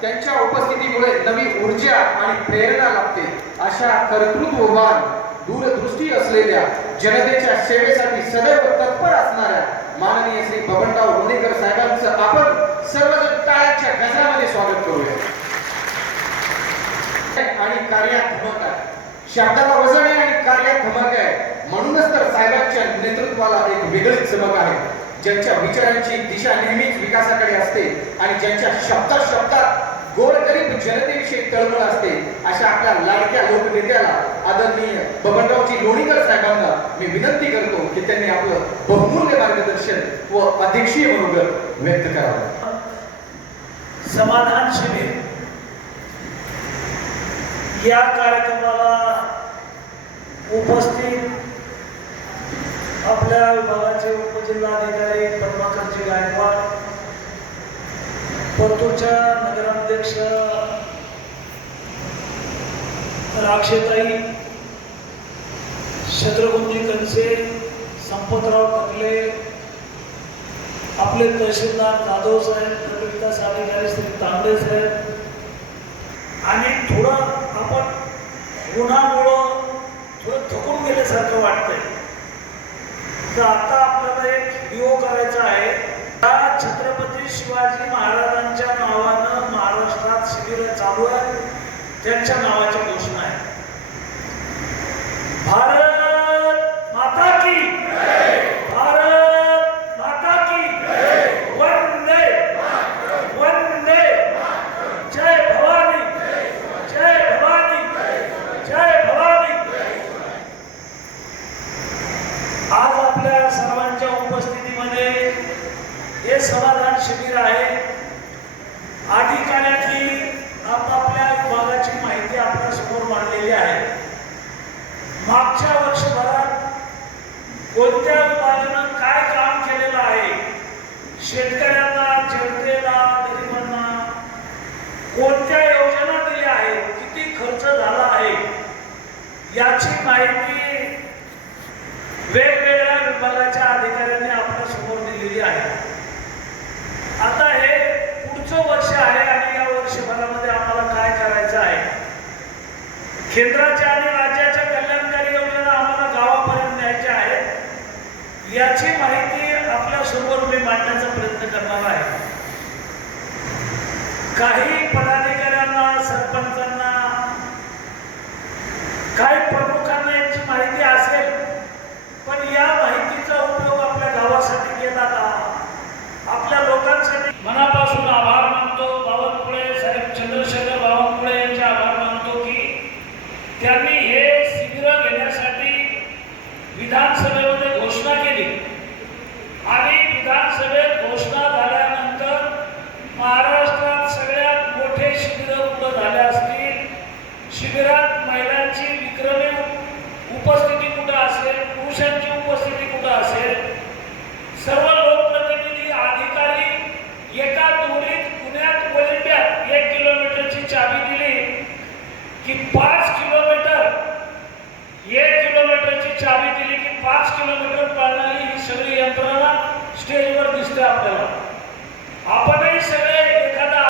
त्यांच्या उपस्थितीमुळे नवी ऊर्जा आणि प्रेरणा लागते. अशा कर्तृत्ववान दूरदृष्टी असलेल्या जनतेच्या सेवेसाठी सदैव तत्पर असणाऱ्या माननीय श्री बबनराव लोणीकर साहेबांचं आपण सर्वजण टाळ्यांच्या गजरामध्ये स्वागत करूया. आणि कार्यात धमक आहे, शब्दाला वजन आहे आणि कार्यात धमक आहे. म्हणूनच तर साहेबांच्या नेतृत्वाला एक वेगळीच चमक आहे. ज्यांच्या विचारांची दिशा नेहमीच विकासाकडे असते आणि ज्यांच्या शब्दात गोरगरीब जनतेविषयी तळमळ असते, अशा आपल्या लाडक्या लोकनेत्याला आदरणीय बबनरावजी लोणीकर साहेबांना मी विनंती करतो की त्यांनी आपलं बहुमूल्य मार्गदर्शन व अध्यक्षीय मनोगत व्यक्त करावं. समाधान शिबिर या कार्यक्रमाला उपस्थित आपल्या विभागाचे उपजिल्हाधिकारी पद्माकरजी गायकवाड, परतूरच्या नगराध्यक्ष राक्षेताई, शत्रुघ्नजी कनसे, संपतराव टकले, आपले तहसीलदार जाधव साहेब, गटविकास अधिकारी श्री तांबडे साहेब, आणि थोडं आपण उन्हामुळं थोडं थकून गेल्यासारखं वाटतंय. तर आता आपल्याला एक व्हिडिओ करायचा आहे. या छत्रपती शिवाजी महाराजांच्या नावानं महाराष्ट्रात शिबिर चालू आहे. त्यांच्या नावाच्या घोषणा आहे. भारत माता की, भारत माता की, वंदे वंदे, जय भवानी, जय भवानी, जय भवानी. आज आपल्या सर्वांच्या उपस्थितीमध्ये हे समाधान शिबिर आहे. अधिकाऱ्यांनी आपापल्या विभागाची माहिती आपल्या समोर मांडलेली आहे. मागच्या वर्षभरात कोणत्या विभागानं काय काम केलेलं आहे, शेतकऱ्यांना, जनतेला, गरिबांना कोणत्या योजना दिल्या आहेत, किती खर्च झाला आहे, याची माहिती वेगवेगळ्या विभागाच्या अधिकाऱ्यांनी आपल्या समोर दिलेली आहे. आता हे पुढचं वर्ष आहे आणि या वर्षभरामध्ये आम्हाला काय करायचं आहे, केंद्राच्या आणि राज्याच्या कल्याणकारी योजना आम्हाला गावापर्यंत न्यायच्या आहेत, याची माहिती आपल्या समोर मी मांडण्याचा प्रयत्न करणार आहे. काही पदाधिकाऱ्यांना, सरपंचांना, काही प्रमुखांना याची माहिती असेल, पण या माहितीचा उपयोग आपल्या गावासाठी केला का, आपल्या लोकांसाठी. मनापासून आभार मानतो बावनकुळे साहेब, चंद्रशेखर बावनकुळे यांचे आभार मानतो की त्यांनी हे शिबिर घेण्यासाठी विधानसभेमध्ये घोषणा केली आणि विधानसभेत घोषणा झाल्यानंतर महाराष्ट्रात सगळ्यात मोठे शिबिर कुठं झाले असतील, शिबिरात महिलांची विक्रमी उपस्थिती कुठं असेल, पुरुषांची उपस्थिती कुठं असेल, सर्व लोकप्रतिनिधी, अधिकारी एका दोरीत पुण्यात वलिंब्यात 1 किलोमीटरची चाबी दिली की 5 किलोमीटर, 1 किलोमीटरची चाबी दिली की 5 किलोमीटर पळणारी ही सगळी यंत्रणा स्टेजवर दिसते आपल्याला.